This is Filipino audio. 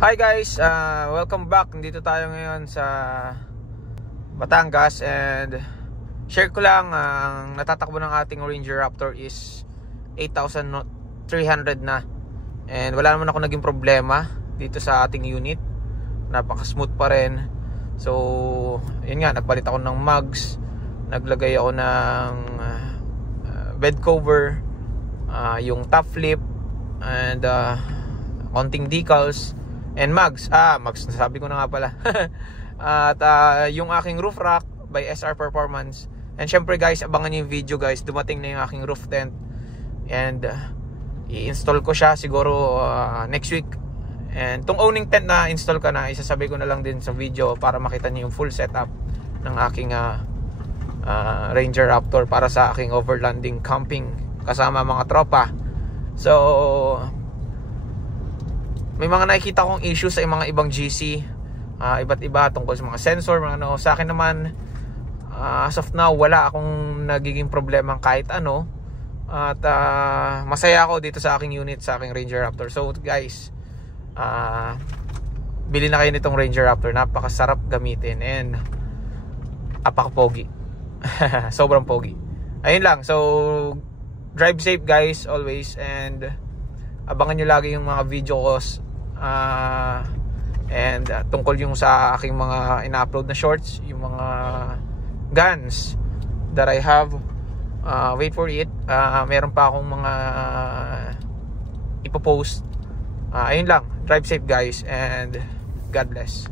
Hi guys, welcome back. Nandito tayo ngayon sa Batangas and share ko lang ang natatakbo ng ating Ranger Raptor is 8,300 na. And wala naman ako naging problema dito sa ating unit. Napaka-smooth pa rin. So, yun nga, nagpalit ako ng mugs, naglagay ako ng bed cover, yung top flip and konting decals and mugs. Mugs, nasabi ko na nga pala. At yung aking roof rack by SR Performance. And syempre guys, abangan nyo yung video guys. Dumating na yung aking roof tent. And i-install ko siya siguro next week. And tong owning tent na install ka na, isasabi ko na lang din sa video para makita nyo yung full setup ng aking Ranger Raptor para sa aking overlanding camping kasama mga tropa. So may mga nakikita kong issue sa mga ibang GC, iba't iba tungkol sa mga sensor, mga ano. Sa akin naman, as of now, wala akong nagiging problema kahit ano. At masaya ako dito sa aking unit, sa aking Ranger Raptor. So guys, bili na kayo nitong Ranger Raptor. Napakasarap gamitin and apaka-pogi. Sobrang pogi. Ayun lang. So drive safe guys always, and abangan nyo lagi yung mga video ko and tungkol yung sa aking mga ina-upload na shorts, yung mga guns that I have. Wait for it. Meron pa akong mga ipopost. Ayun lang. Drive safe guys and God bless.